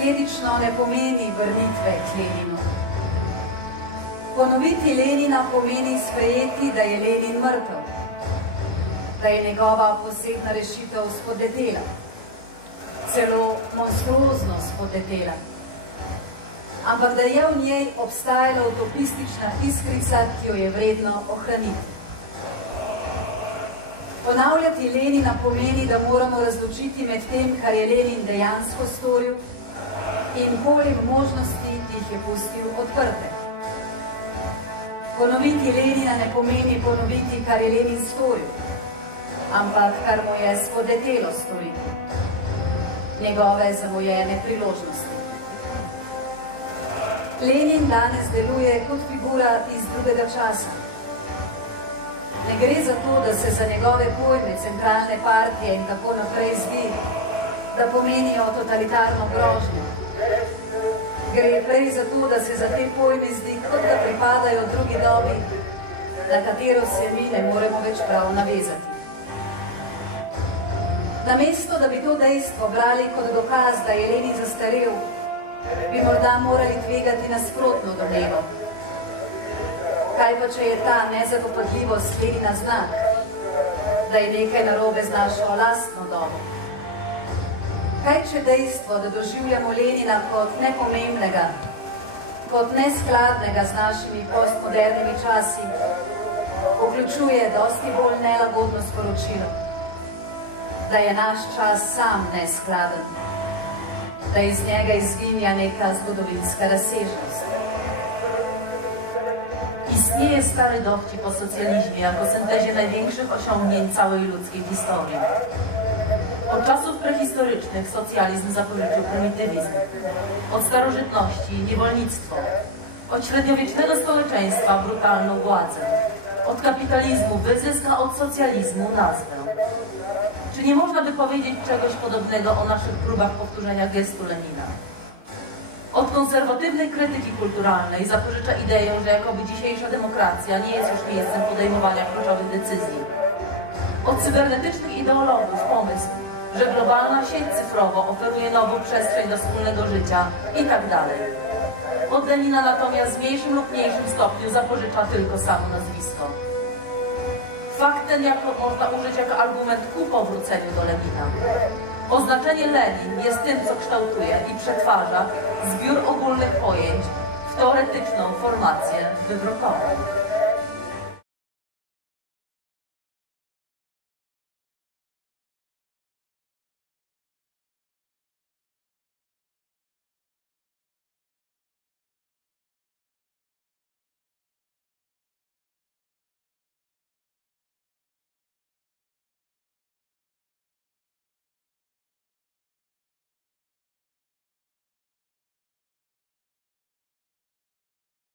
posledično ne pomeni vrnitve k Leninu. Ponoviti Lenina pomeni sprejeti, da je Lenin mrtev, da je njegova posebna rešitev spodletela, celo monstruozno spodletela, ampak da je v njej obstajala utopistična iskrica, ki jo je vredno ohraniti. Ponavljati Lenina pomeni, da moramo razločiti med tem, kar je Lenin dejansko storil in poleg možnosti, ki jih je pustil odprte. Ponoviti Lenina ne pomeni ponoviti, kar je Lenin storil, ampak kar mu je spodletelo storiti. Njegove zamujene priložnosti. Lenin danes deluje kot figura iz drugega časa. Ne gre za to, da se za njegove pojme centralne partije in tako naprej zdi, da pomenijo totalitarno grožnjo. Gre prej za to, da se za te pojme zdi, kot da pripadajo drugi dobi, na katero se mi ne moremo več prav navezati. Namesto, da bi to dejstvo brali kot dokaz, da je Lenin zastarel, bi morda morali tvegati nasprotno domnevo. Kaj pa, če je ta nezapopadljivost Lenina znak, da je nekaj narobe z našo lastno dobo? Kaj, če dejstvo, da doživljamo Lenina kot nepomembnega, kot neskladnega z našimi postmodernimi časi, vključuje dosti bolj nelagodno sporočilo, da je naš čas sam neskladen, da iz njega izginja neka zgodovinska razsežnost. Istnieje stary dowcip o socjalizmie jako syntezie największych osiągnięć całej ludzkiej historii. Od czasów prehistorycznych socjalizm zapożyczył prymitywizm. Od starożytności niewolnictwo. Od średniowiecznego społeczeństwa brutalną władzę. Od kapitalizmu wyzysk, a od socjalizmu nazwę. Czy nie można by powiedzieć czegoś podobnego o naszych próbach powtórzenia gestu Lenina? Od konserwatywnej krytyki kulturalnej zapożycza ideę, że jakoby dzisiejsza demokracja nie jest już miejscem podejmowania kluczowych decyzji. Od cybernetycznych ideologów pomysł, że globalna sieć cyfrowa oferuje nową przestrzeń do wspólnego życia i tak dalej. Od Lenina natomiast w mniejszym lub mniejszym stopniu zapożycza tylko samo nazwisko. Fakt ten można użyć jako argument ku powróceniu do Lenina. Oznaczenie Lenin jest tym, co kształtuje i przetwarza zbiór ogólnych pojęć w teoretyczną formację wywrotową.